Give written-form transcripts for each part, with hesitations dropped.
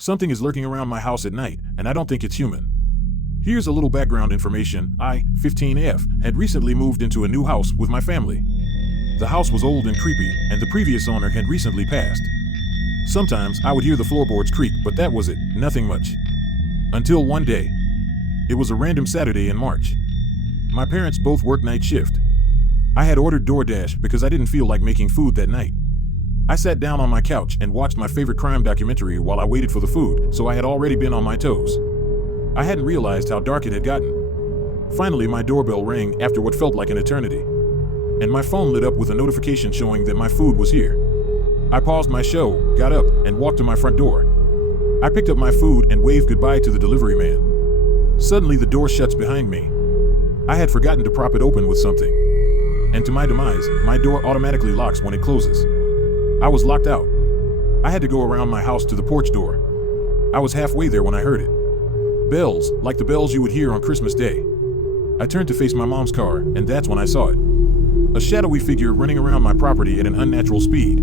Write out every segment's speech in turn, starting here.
Something is lurking around my house at night, and I don't think it's human. Here's a little background information. I, 15F, had recently moved into a new house with my family. The house was old and creepy, and the previous owner had recently passed. Sometimes I would hear the floorboards creak, but that was it, nothing much. Until one day. It was a random Saturday in March. My parents both worked night shift. I had ordered DoorDash because I didn't feel like making food that night. I sat down on my couch and watched my favorite crime documentary while I waited for the food, so I had already been on my toes. I hadn't realized how dark it had gotten. Finally, my doorbell rang after what felt like an eternity. And my phone lit up with a notification showing that my food was here. I paused my show, got up, and walked to my front door. I picked up my food and waved goodbye to the delivery man. Suddenly, the door shuts behind me. I had forgotten to prop it open with something. And to my demise, my door automatically locks when it closes. I was locked out. I had to go around my house to the porch door. I was halfway there when I heard it. Bells, like the bells you would hear on Christmas Day. I turned to face my mom's car, and that's when I saw it. A shadowy figure running around my property at an unnatural speed.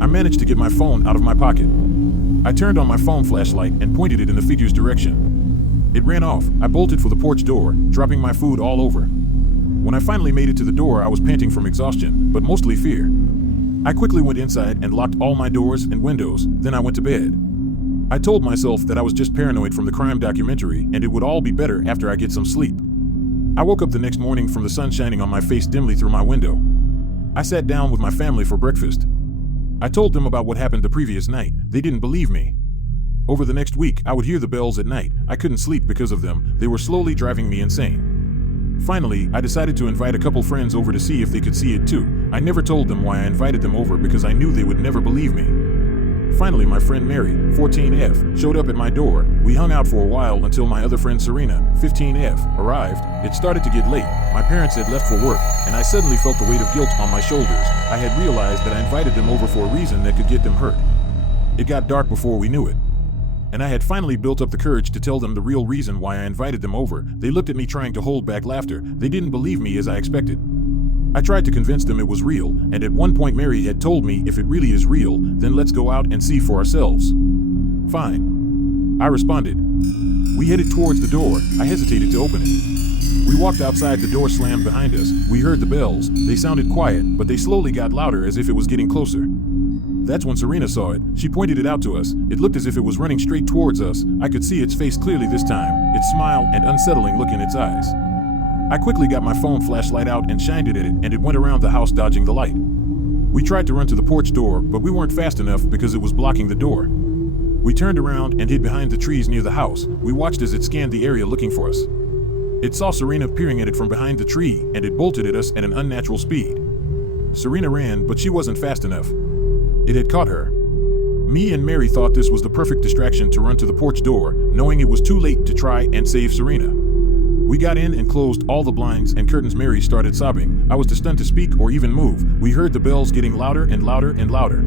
I managed to get my phone out of my pocket. I turned on my phone flashlight and pointed it in the figure's direction. It ran off. I bolted for the porch door, dropping my food all over. When I finally made it to the door, I was panting from exhaustion, but mostly fear. I quickly went inside and locked all my doors and windows, then I went to bed. I told myself that I was just paranoid from the crime documentary and it would all be better after I get some sleep. I woke up the next morning from the sun shining on my face dimly through my window. I sat down with my family for breakfast. I told them about what happened the previous night. They didn't believe me. Over the next week, I would hear the bells at night. I couldn't sleep because of them. They were slowly driving me insane. Finally, I decided to invite a couple friends over to see if they could see it too. I never told them why I invited them over because I knew they would never believe me. Finally, my friend Mary, 14F, showed up at my door. We hung out for a while until my other friend Serena, 15F, arrived. It started to get late. My parents had left for work, and I suddenly felt the weight of guilt on my shoulders. I had realized that I invited them over for a reason that could get them hurt. It got dark before we knew it. And I had finally built up the courage to tell them the real reason why I invited them over. They looked at me trying to hold back laughter. They didn't believe me as I expected. I tried to convince them it was real, and at one point Mary had told me if it really is real, then let's go out and see for ourselves. Fine. I responded. We headed towards the door. I hesitated to open it. We walked outside, the door slammed behind us. We heard the bells. They sounded quiet, but they slowly got louder as if it was getting closer. That's when Serena saw it. She pointed it out to us. It looked as if it was running straight towards us. I could see its face clearly this time, its smile and unsettling look in its eyes. I quickly got my phone flashlight out and shined it at it, and it went around the house dodging the light. We tried to run to the porch door, but we weren't fast enough because it was blocking the door. We turned around and hid behind the trees near the house. We watched as it scanned the area looking for us. It saw Serena peering at it from behind the tree, and it bolted at us at an unnatural speed. Serena ran, but she wasn't fast enough. It had caught her. Me and Mary thought this was the perfect distraction to run to the porch door, knowing it was too late to try and save Serena. We got in and closed all the blinds and curtains. Mary started sobbing. I was too stunned to speak or even move. We heard the bells getting louder and louder and louder,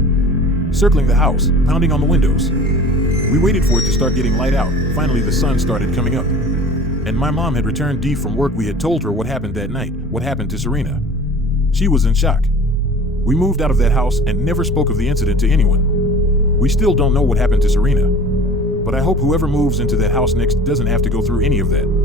circling the house, pounding on the windows. We waited for it to start getting light out. Finally, the sun started coming up. And my mom had returned from work. We had told her what happened that night, what happened to Serena. She was in shock. We moved out of that house and never spoke of the incident to anyone. We still don't know what happened to Serena. But I hope whoever moves into that house next doesn't have to go through any of that.